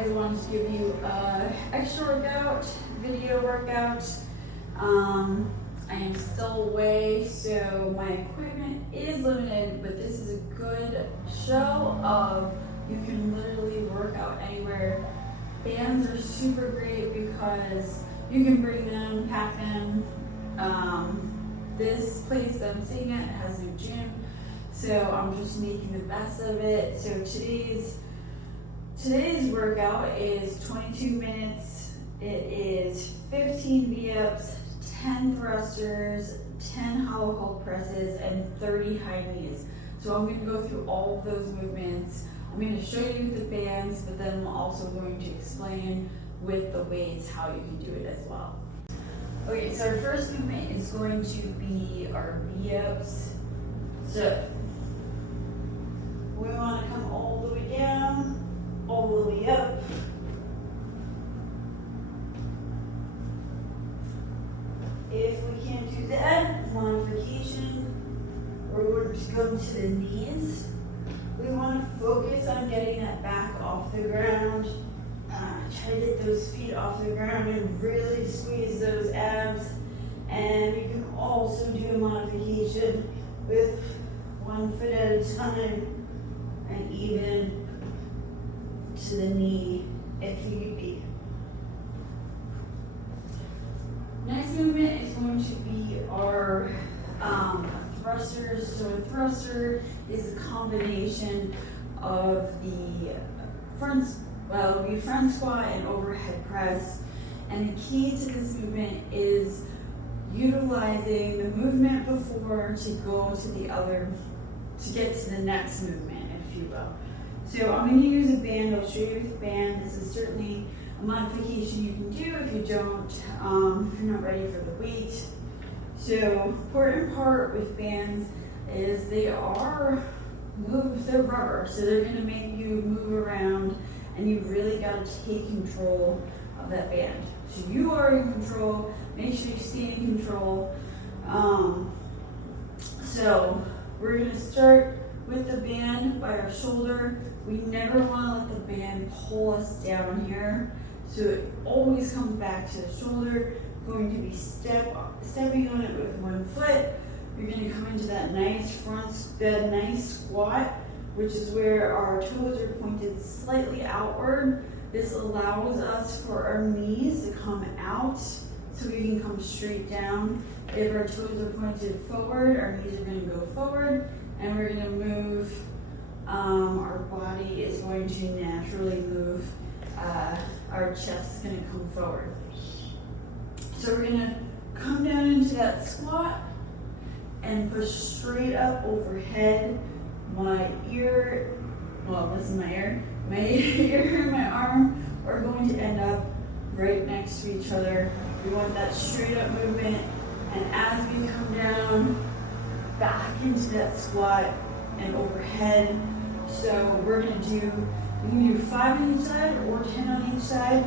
I wanted to give you a extra workout, video workout. I am still away, so my equipment is limited, but this is a good show of you can literally work out anywhere. Bands are super great because you can bring them, pack them. This place that I'm staying at has no gym, so I'm just making the best of it. So today's workout is 22 minutes. It is 15 V-ups, 10 thrusters, 10 hollow hold presses, and 30 high knees. So I'm going to go through all of those movements. I'm going to show you the bands, but then I'm also going to explain with the weights how you can do it as well. Okay, so our first movement is going to be our V-ups. So we want to come all the way down, all the way up. If we can't do that, modification, we're going to come to the knees. We want to focus on getting that back off the ground. Try to get those feet off the ground and really squeeze those abs. And you can also do a modification with one foot at a time and even to the knee if need be. Next movement is going to be our thrusters. So a thruster is a combination of the front squat and overhead press. And the key to this movement is utilizing the movement before to go to the other, to get to the next movement, if you will. So I'm going to use a band. I'll show you with a band. This is certainly a modification you can do if you don't, if you're not ready for the weight. So important part with bands is they're rubber, so they're going to make you move around, and you really got to take control of that band. So you are in control. Make sure you stay in control. So we're going to start with the band by our shoulder. We never want to let the band pull us down here. So it always comes back to the shoulder. Going to be stepping on it with one foot. You're going to come into that nice nice squat, which is where our toes are pointed slightly outward. This allows us for our knees to come out so we can come straight down. If our toes are pointed forward, our knees are going to go forward, and we're going to move. Our body is going to naturally move. Our chest is going to come forward. So we're going to come down into that squat and push straight up overhead. My ear and my arm are going to end up right next to each other. We want that straight up movement. And as we come down back into that squat and overhead, so we're going to do, you can do 5 on each side or 10 on each side.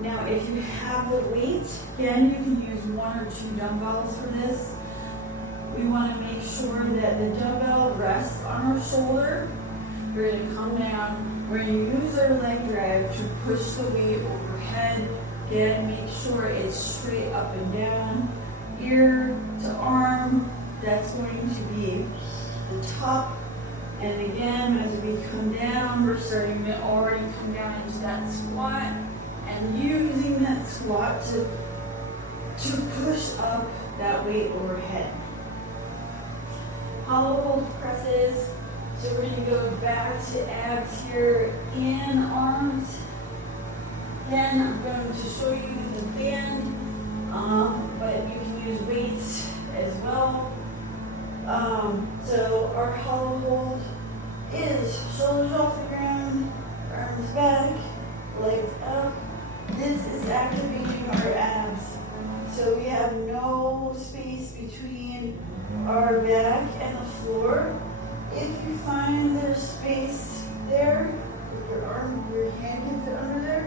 Now if you have a weight, again, you can use 1 or 2 dumbbells for this. We want to make sure that the dumbbell rests on our shoulder. We're going to come down. We're going to use our leg drive to push the weight overhead. Again, make sure it's straight up and down. Ear to arm, that's going to be the top. And again, as we come down, we're starting to already come down into that squat and using that squat to push up that weight overhead. Hollow hold presses. So we're going to go back to abs here and arms. Then I'm going to show you the band, but you can use weights as well. So our hollow hold is shoulders off the ground, arms back, legs up. This is activating our abs. So we have no space between our back and the floor. If you find there's space there, your hand can fit under there,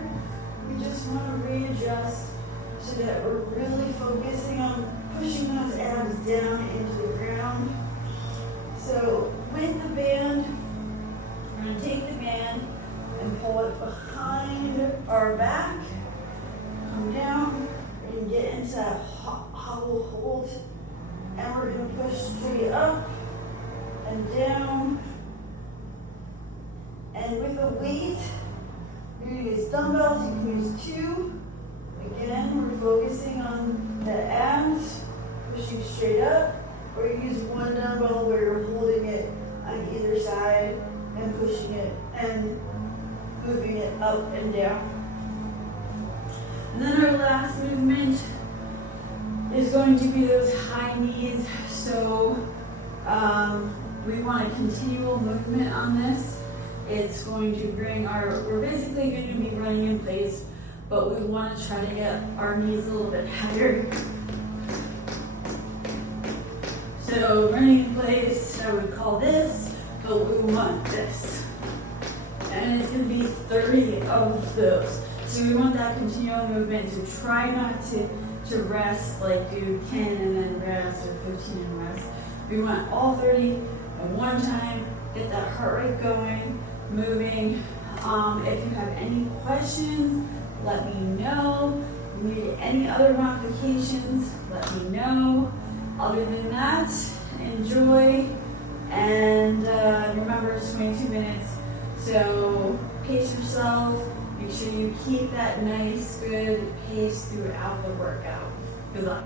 we just want to readjust so that we're really focusing on pushing those abs down into the ground. So with the band, we're going to take the band and pull it behind the weight, you're gonna use dumbbells, you can use 2. Again, we're focusing on the abs, pushing straight up, or you use 1 dumbbell where you're holding it on either side and pushing it and moving it up and down. And then our last movement is going to be those high knees. So we want a continual movement on this. It's going to bring we're basically going to be running in place, but we want to try to get our knees a little bit higher. So running in place, I would call this, but we want this. And it's going to be 30 of those. So we want that continual movement, so try not to rest, like do 10 and then rest, or 15 and rest. We want all 30 at one time, get that heart rate going, moving. If you have any questions, let me know. If you need any other modifications, let me know. Other than that, enjoy, and remember it's 22 minutes, so pace yourself. Make sure you keep that nice, good pace throughout the workout. Good luck.